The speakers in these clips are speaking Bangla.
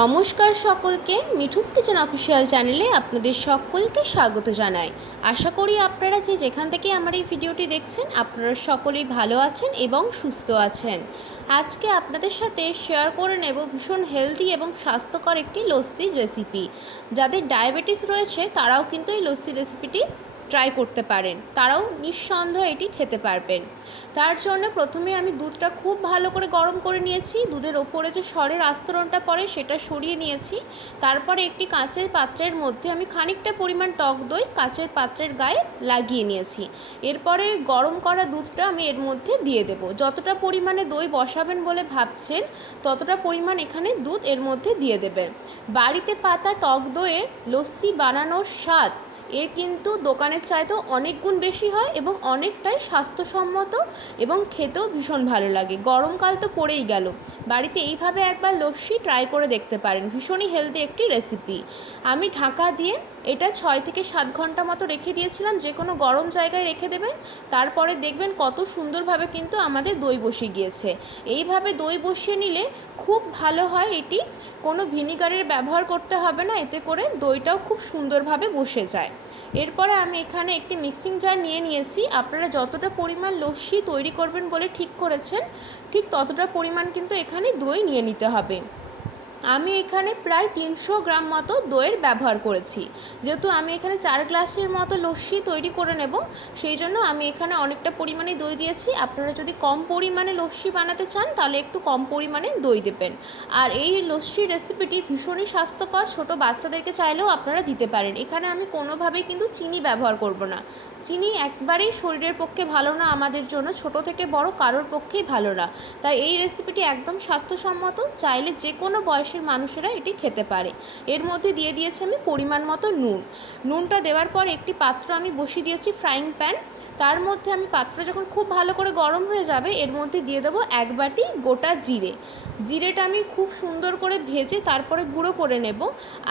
নমস্কার সকলকে, মিঠুস কিচেন অফিসিয়াল চ্যানেলে আপনাদের সকলকে স্বাগত জানাই। আশা করি আপনারা যেখান থেকে আমার এই ভিডিওটি দেখছেন আপনারা সকলেই ভালো আছেন এবং সুস্থ আছেন। আজকে আপনাদের সাথে শেয়ার করে নেব ভীষণ হেলদি এবং স্বাস্থ্যকর একটি লস্যির রেসিপি। যাদের ডায়াবেটিস রয়েছে তারাও কিন্তু এই লস্যির রেসিপিটি ট্রাই করতে পারেন, তারাও নিঃসন্দেহে এটি খেতে পারবেন। তার জন্য প্রথমে আমি দুধটা খুব ভালো করে গরম করে নিয়েছি। দুধের ওপরে যে সরের আস্তরণটা পড়ে সেটা সরিয়ে নিয়েছি। তারপরে একটি কাঁচের পাত্রের মধ্যে আমি খানিকটা পরিমাণ টক দই কাঁচের পাত্রের গায়ে লাগিয়ে নিয়েছি। এরপরে গরম করা দুধটা আমি এর মধ্যে দিয়ে দেব। যতটা পরিমাণে দই বসাবেন বলে ভাবছেন ততটা পরিমাণ এখানে দুধ এর মধ্যে দিয়ে দেবেন। বাড়িতে পাতা টক দইয়ের লস্যি বানানোর স্বাদ এর কিন্তু দোকানের চাইতেও অনেক গুণ বেশি হয় এবং অনেকটাই স্বাস্থ্যসম্মত এবং খেতেও ভীষণ ভালো লাগে। গরমকাল তো পড়েই গেল, বাড়িতে এইভাবে একবার লস্যি ট্রাই করে দেখতে পারেন। ভীষণই হেলদি একটি রেসিপি। আমি ঢাকা দিয়ে এটা 6 থেকে 7 ঘন্টা মতো রেখে দিয়েছিলাম। যে কোনো গরম জায়গায় রেখে দেবেন। তারপরে দেখবেন কত সুন্দরভাবে কিন্তু আমাদের দই বসে গিয়েছে। এইভাবে দই বসিয়ে নিলে খুব ভালো হয়। এটি কোনো ভিনিগারের ব্যবহার করতে হবে না, এতে করে দইটাও খুব সুন্দরভাবে বসে যায়। এরপরে আমি এখানে একটি মিক্সিং জার নিয়ে নিয়েছি। আপনারা যতটা পরিমাণ লস্যি তৈরি করবেন বলে ঠিক করেছেন ঠিক ততটা পরিমাণ কিন্তু এখানে দই নিয়ে নিতে হবে। আমি এখানে প্রায় 300 গ্রাম মতো দইয়ের ব্যবহার করেছি। যেহেতু আমি এখানে 4 গ্লাসের মতো লস্যি তৈরি করে নেব, সেই জন্য আমি এখানে অনেকটা পরিমাণে দই দিয়েছি। আপনারা যদি কম পরিমাণে লস্যি বানাতে চান তাহলে একটু কম পরিমাণে দই দেবেন। আর এই লস্যির রেসিপিটি ভীষণই স্বাস্থ্যকর, ছোট বাচ্চাদেরকে চাইলেও আপনারা দিতে পারেন। এখানে আমি কোনোভাবেই কিন্তু চিনি ব্যবহার করব না। চিনি একবারেই শরীরের পক্ষে ভালো না, আমাদের জন্য ছোট থেকে বড় কারোর পক্ষেই ভালো না। তাই এই রেসিপিটি একদম স্বাস্থ্যসম্মত, চাইলে যে কোনো বয়সের মানুষেরা এটি খেতে পারে। এর মধ্যে দিয়ে দিয়েছি আমি পরিমাণ মতো নুনটা দেওয়ার পর একটি পাত্র আমি বসিয়ে দিয়েছি, ফ্রাইং প্যান। তার মধ্যে আমি পাত্র যখন খুব ভালো করে গরম হয়ে যাবে এর মধ্যে দিয়ে দেবো 1 বাটি গোটা জিরেটা আমি খুব সুন্দর করে ভেজে তারপরে গুঁড়ো করে নেব।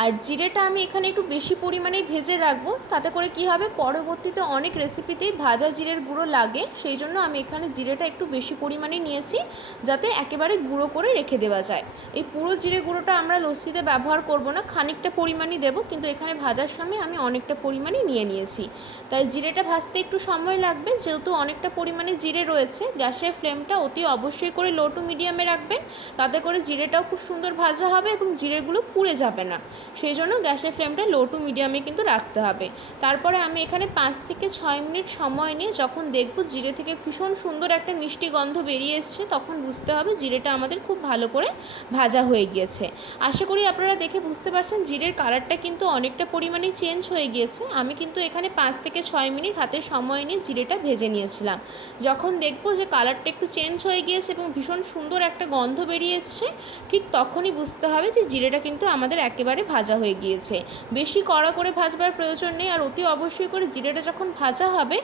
আর জিরেটা আমি এখানে একটু বেশি পরিমাণেই ভেজে রাখবো, তাতে করে কি হবে পরবর্তীতে অনেক রেসিপিতেই ভাজা জিরের গুঁড়ো লাগে। সেই জন্য আমি এখানে জিরেটা একটু বেশি পরিমাণে নিয়েছি, যাতে একেবারে গুঁড়ো করে রেখে দেওয়া যায়। এই পুরো জিরে গুঁড়োটা আমরা লস্যিতে ব্যবহার করব না, খানিকটা পরিমাণই দেবো, কিন্তু এখানে ভাজার সময় আমি অনেকটা পরিমাণে নিয়ে নিয়েছি। তাই জিরেটা ভাজতে একটু সময় লাগবে, যেহেতু অনেকটা পরিমাণে জিরে রয়েছে। গ্যাসের ফ্লেমটা অতি অবশ্যই করে লো টু মিডিয়ামে রাখবেন, তাতে করে জিরেটাও খুব সুন্দর ভাজা হবে এবং জিরেগুলো পুড়ে যাবে না। সেই জন্য গ্যাসের ফ্লেমটা লো টু মিডিয়ামে কিন্তু রাখতে হবে। তারপরে আমি এখানে 5 থেকে 6 মিনিট সময় নিয়ে যখন দেখব জিরে থেকে ভীষণ সুন্দর একটা মিষ্টি গন্ধ বেরিয়ে এসছে, তখন বুঝতে হবে জিরেটা আমাদের খুব ভালো করে ভাজা হয়ে গিয়েছে। আশা করি আপনারা দেখে বুঝতে পারছেন জিরের কালারটা কিন্তু অনেকটা পরিমাণে চেঞ্জ হয়ে গিয়েছে। আমি কিন্তু এখানে 5 থেকে 6 মিনিট হাতের সময় নিয়ে জিরেটা ভেজে নিয়েছিলাম। যখন দেখব যে কালারটা একটু চেঞ্জ হয়ে গিয়েছে এবং ভীষণ সুন্দর একটা গন্ধ বেরিয়ে এসছে, ঠিক তখনই বুঝতে হবে যে জিরেটা কিন্তু আমাদের একেবারে ভাজা হয়ে গিয়েছে। বেশি কড়া করে ভাজবার প্রয়োজন নেই। আর অতি অবশ্যই করে জিরেটা যখন ভাজা হবে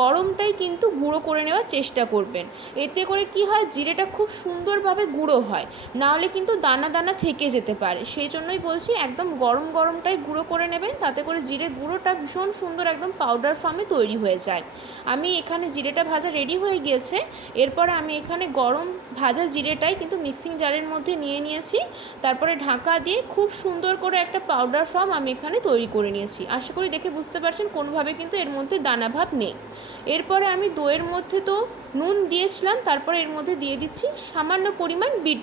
গরমটাই কিন্তু গুঁড়ো করে নেওয়ার চেষ্টা করবেন। এতে করে কি হয়, জিরেটা খুব সুন্দরভাবে গুঁড়ো হয়, নাহলে কিন্তু দানা দানা থেকে যেতে পারে। সেই জন্যই বলছি একদম গরমটাই গুঁড়ো করে নেবেন, তাতে করে জিরে গুঁড়োটা ভীষণ সুন্দর একদম পাউডার ফর্মে তৈরি হয়ে যায়। আমি এখানে জিরেটা ভাজা রেডি হয়ে গিয়েছে। এরপরে আমি এখানে গরম ভাজা জিরেটাই কিন্তু মিক্সিং জারের মধ্যে নিয়ে নিয়েছি। তারপরে ঢাকা দিয়ে খুব সুন্দর করে একটা পাউডার ফর্ম আমি এখানে তৈরি করে নিয়েছি। আশা করি দেখে বুঝতে পারছেন কোনোভাবে কিন্তু এর মধ্যে দানাভাব নেই। এরপরে আমি দইয়ের মধ্যে তো নুন দিয়েছিলাম, তারপরে এর মধ্যে দিয়ে দিচ্ছি সামান্য পরিমাণ বিট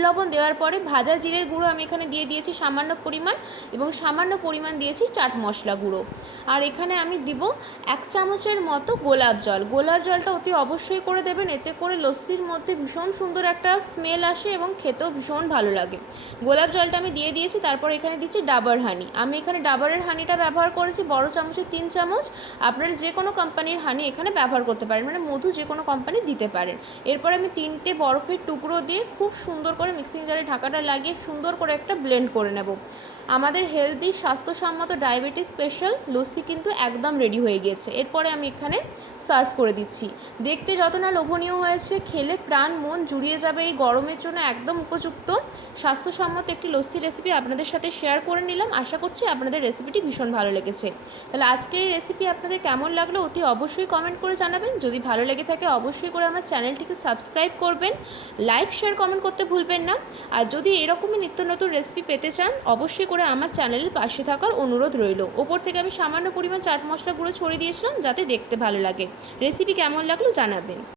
লবণ দেওয়ার পরে ভাজা জিরের গুঁড়ো আমি এখানে দিয়ে দিয়েছি সামান্য পরিমাণ, এবং সামান্য পরিমাণ দিয়েছি চাট মশলা গুঁড়ো। আর এখানে আমি দিব 1 চামচের মতো গোলাপ জলটা অতি অবশ্যই করে দেবেন, এতে করে লস্যির মধ্যে ভীষণ সুন্দর একটা স্মেল আসে এবং খেতেও ভীষণ ভালো লাগে। গোলাপ জলটা আমি দিয়ে দিয়েছি। তারপর এখানে দিচ্ছি ডাবর হানি। আমি এখানে ডাবরের হানিটা ব্যবহার করেছি বড় চামচের 3 চামচ। আপনারা যে কোনো কোম্পানির হানি এখানে ব্যবহার করতে পারেন, মানে মধু যে কোনো কোম্পানি দিতে পারেন। এরপর আমি 3টে বরফের টুকরো দিয়ে খুব সুন্দর করে মিক্সিং জারে ঢাকাটা লাগিয়ে সুন্দর করে একটা ব্লেন্ড করে নেব। আমাদের হেলদি স্বাস্থ্যসম্মত ডায়াবেটিস স্পেশাল লস্যি কিন্তু একদম রেডি হয়ে গিয়েছে। এরপরে আমি এখানে সার্ভ করে দিচ্ছি। দেখতে যত না লোভনীয় হয়েছে, খেলে প্রাণ মন জুড়িয়ে যাবে। এই গরমের জন্য একদম উপযুক্ত স্বাস্থ্যসম্মত একটি লস্যি রেসিপি আপনাদের সাথে শেয়ার করে নিলাম। আশা করছি আপনাদের রেসিপিটি ভীষণ ভালো লেগেছে। তাহলে আজকের এই রেসিপি আপনাদের কেমন লাগলো অতি অবশ্যই কমেন্ট করে জানাবেন। যদি ভালো লেগে থাকে অবশ্যই করে আমার চ্যানেলটিকে সাবস্ক্রাইব করবেন। লাইক শেয়ার কমেন্ট করতে ভুলবেন না। আর যদি এরকমই নিত্য নতুন রেসিপি পেতে চান অবশ্যই করে আমার চ্যানেলের পাশে থাকার অনুরোধ রইল। ওপর থেকে আমি সামান্য পরিমাণ চাট মশলা গুঁড়ো ছড়িয়ে দিয়েছিলাম যাতে দেখতে ভালো লাগে। রেসিপি কেমন লাগলো জানাবেন।